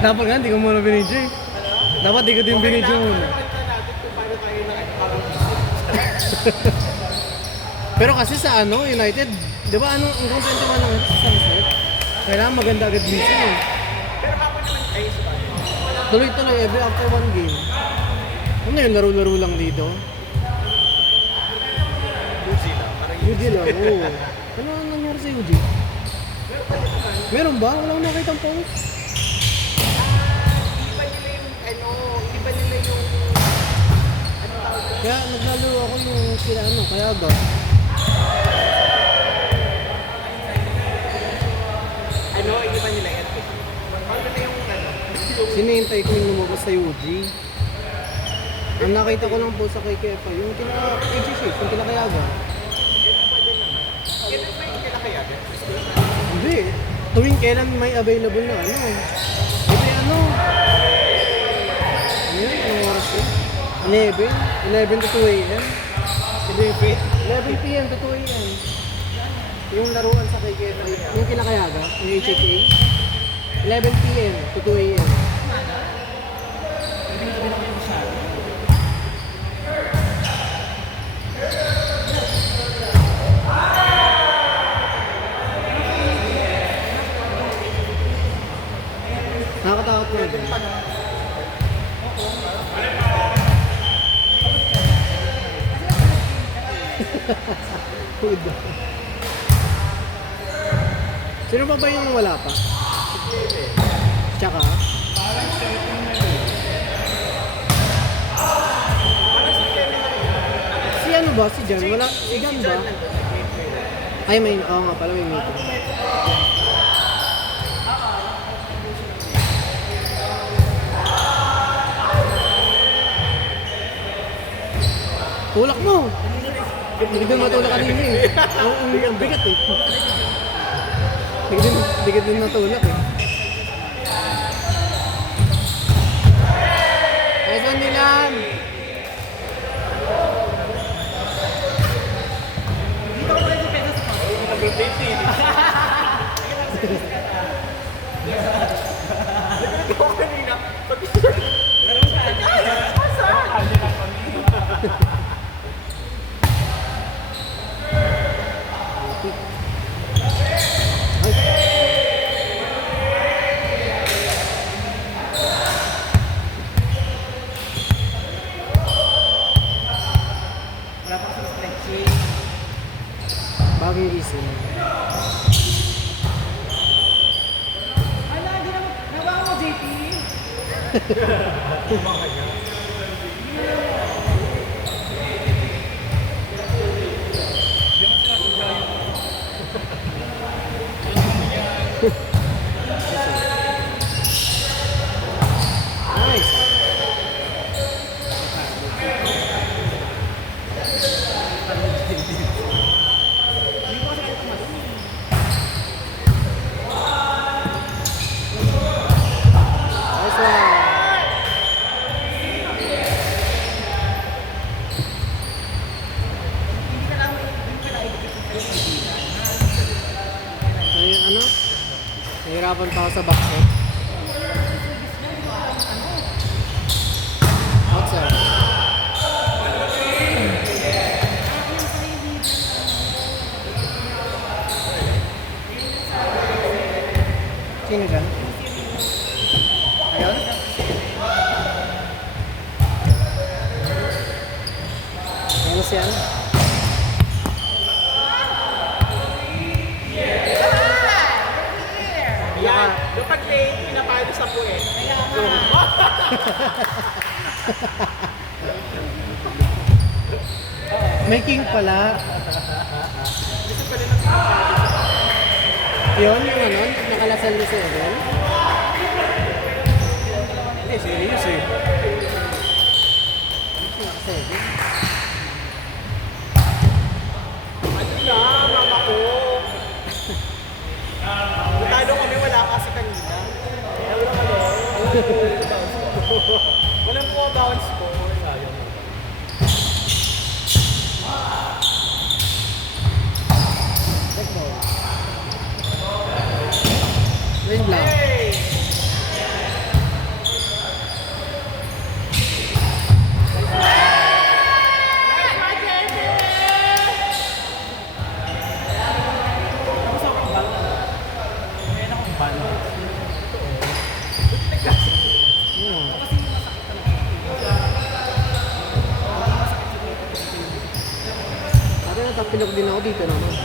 Dapat nga, hindi ko muna binidyo eh. Dapat di ko din binidyo muna. Pero kasi sa ano, United, di ba ano, hanggang 21 lang ito sa sunset? Kailangan maganda agad minsan eh. Pero hapon naman ay sa Tuloy-tuloy, every after one game. Ano yun, laro-laro lang dito? Uzi lang. Parang UG lang, oo. Ano ang nangyari sa UG? Meron ba? Wala akong nakita ang post. iba nila yung ano, iba nila yung ano tawag doon? Kaya naglalaro ako yung sila ano, kaya ba? Ano, iba nila yan. Ano na yung ano? Sinihintay ko yung lumabas sa UG. Ang nakita ko lang po sa KKF yung kina-HC, yung kinakayaga. Kailan ba yung kinakayagan? Hindi. Tuwing kailan may available na ano. Ito ano. Ano yun? Anong oras yun? 11? 11 to 2 a.m. 11 p.m. to 2 a.m. Yung laruan sa KKF, yung kinakayaga, yung HHA. 11 p.m. to 2 a.m. Nakakatakot na din. Huda. Sino pa ba yung wala pa? Tsaka? Si ano ba? Si Jan? Wala? Si Jan ba? Ay, may, oo nga pala may meeting. Tulak mo! Hindi din matulak kanina eh. Ang bigat eh. Hindi ka din natulak eh. Eson Milan! Dito ko pwede pwede sa pag. Pag-update din. Nagkakalit ko kanina. Wala pa kasi stretching. Bagong gising. Ay, lagi na nabawa mo, JP. Nice! Nice one! Ay, ano? Nahirapan pa ako sa backset. Outside. Sino dyan? Ayun? Ayun si ano? Yan. Yung pag-late, pinapalo sa puwet. Kaya nga. May king pala. Gusto pala ng pinapalo. Yun, yung ano, nakalasal ni Seven. Hindi, serious eh. Seven. Ano na, mama ko. Butalo kami, wala kasi kanina. Walang bumabounce ko. Sayang. Check ball. Green black. Hey! nahihilok din ako dito naman.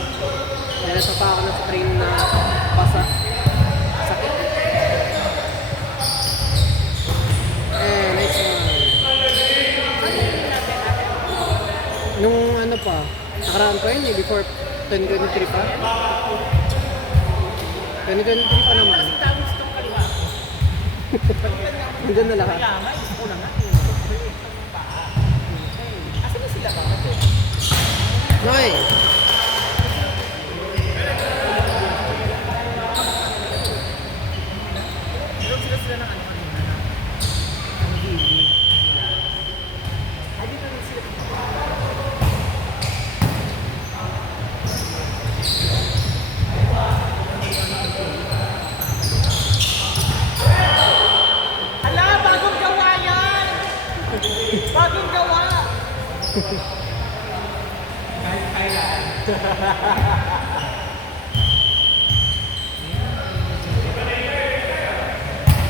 Kaya natapa ako na sa train na pasa. Sakit. Next one. Nung ano pa, nakaraan pa yun eh, before 2023 pa. 2023 pa naman. Kasi tawag sa kaliwa. Nandun na lahat. Kaya nga, gusto ko na nga. Asa na sila ba? Noy! Meron sila ng ano kanina na. Ang gili. Ay, dito rin sila. Ala, bagong gawa yan! Bagong gawa!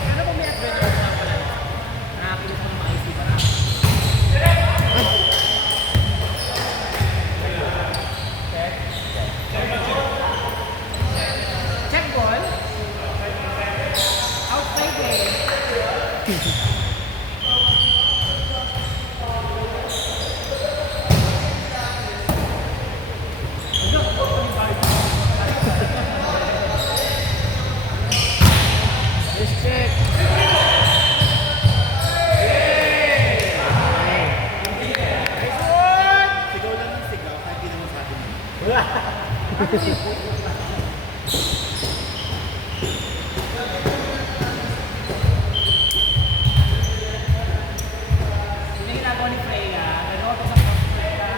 Ano ba may adventure na pala? Nakakilis ng mga isip na. Check ball. Outside eh. Let's check. Sigaw lang ng sigaw, kahit di naman sa atin. Yung ginagawa ni Freya, gano'n ako sa Freya.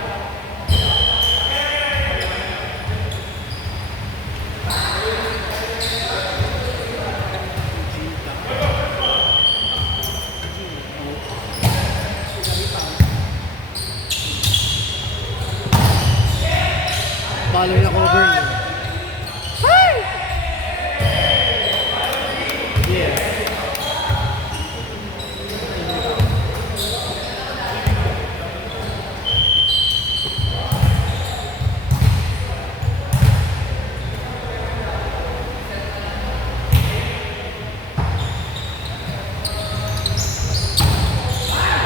Follow na cover niya. Yeah.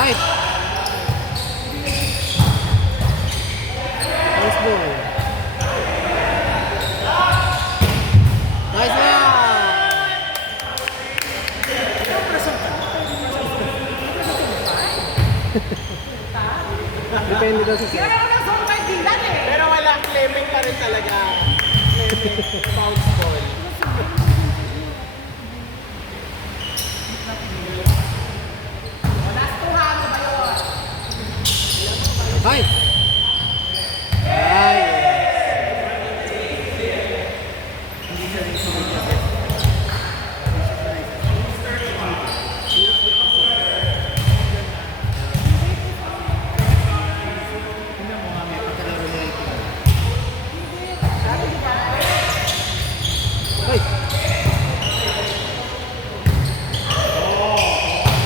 Ay! Nice ball. Nice one! Depende daw sa set. Kaya ako ng zone by Dylan eh. Pero wala, claiming pa rin talaga. Claiming, bounce ball. Last two halo ba yun? Ay! Ay! Tingnan mo nga, may pagkalaro niya ito. Ay!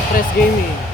Press gaming.